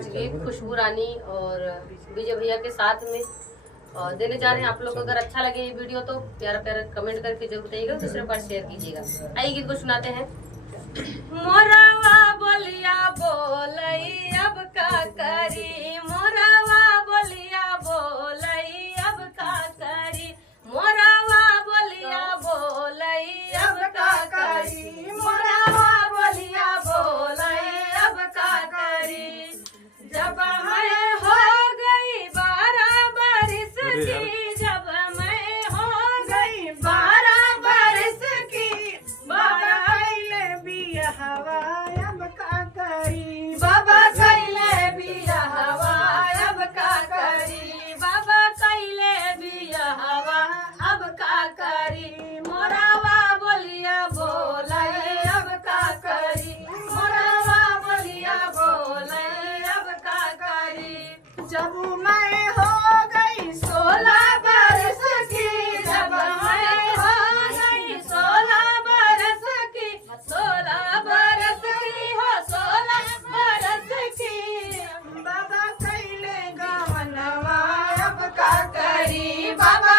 ये खुशबू रानी और विजय भैया के साथ में देने जा रहे हैं। आप लोग को अगर अच्छा लगे ये वीडियो तो प्यारा प्यारा कमेंट करके जरूर बताइएगा, दूसरे पर शेयर कीजिएगा। आइए गीत को सुनाते हैं। मोरावा बोलिया बोलई अब का करी, मोरावा बोलिया बोलई अब का करी, मोरावा बोलिया बोलई अब का करी, मोरावा बोलिया बोलई अब का करी। जब मैं हो गई 12 बरस की, जब मैं हो गई 12 बरस की, बाबा कैले बिया हवा अब का करी, बाबा कैले बिया हवा अब का करी, बाबा कैले बिया हवा अब का करी। मोरावा बोलिया बोले अब का करी, मोरावा बोलिया बोले अब का करी। जब मैं हो गई 16 बरस की, जब मैं हो गई 16 बरस की, 16 बरस की हो 16 बरस की, बाबा कैले गवनवा अब का करी, बाबा